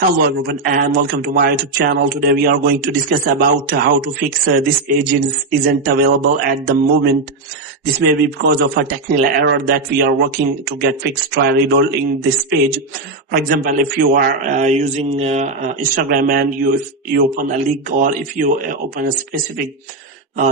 Hello everyone and welcome to my YouTube channel. Today we are going to discuss about how to fix this page isn't available at the moment. This may be because of a technical error that we are working to get fixed. Try reloading this page. For example, if you are using Instagram and if you open a link, or if you open a specific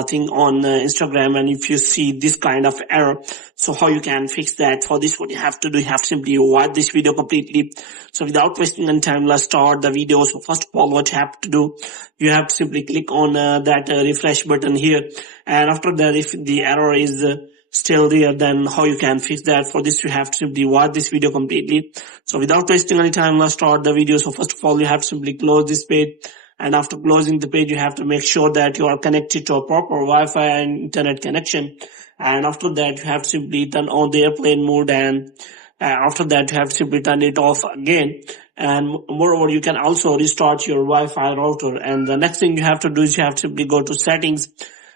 thing on Instagram, and if you see this kind of error, so how you can fix that? For this, what you have to do, you have to simply watch this video completely. So without wasting any time, let's start the video. So first of all, what you have to do, you have to simply click on that refresh button here, and after that, if the error is still there, then how you can fix that? For this, you have to simply watch this video completely. So without wasting any time, let's start the video. So first of all, you have to simply close this page. And after closing the page, you have to make sure that you are connected to a proper Wi-Fi and internet connection. And after that, you have to simply turn on the airplane mode, and after that, you have to simply turn it off again. And moreover, you can also restart your Wi-Fi router. And the next thing you have to do is you have to simply go to settings.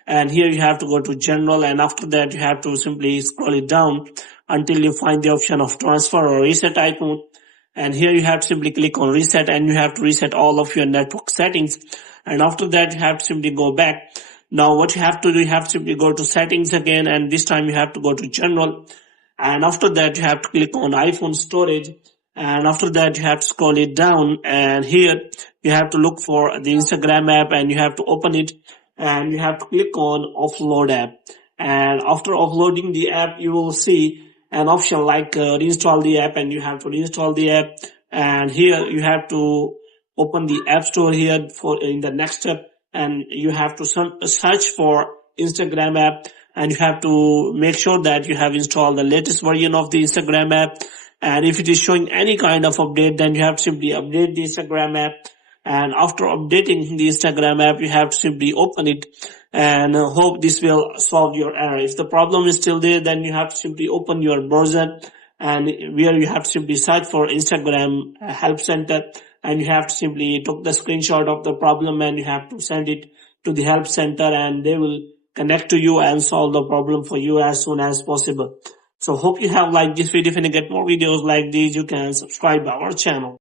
And here you have to go to general, and after that, you have to simply scroll it down until you find the option of transfer or reset icon. And here you have to simply click on reset, and you have to reset all of your network settings. And after that, you have to simply go back. Now what you have to do, you have to simply go to settings again, and this time you have to go to general. And after that, you have to click on iPhone storage. And after that, you have to scroll it down, and here you have to look for the Instagram app, and you have to open it, and you have to click on offload app. And after offloading the app, you will see an option like reinstall the app, and you have to reinstall the app. And here you have to open the app store here for in the next step, and you have to search for Instagram app, and you have to make sure that you have installed the latest version of the Instagram app. And if it is showing any kind of update, then you have to simply update the Instagram app. And after updating the Instagram app, you have to simply open it, and hope this will solve your error. If the problem is still there, then you have to simply open your browser, and where you have to simply search for Instagram help center, and you have to simply take the screenshot of the problem, and you have to send it to the help center, and they will connect to you and solve the problem for you as soon as possible. So hope you have liked this video. If you get more videos like these, you can subscribe our channel.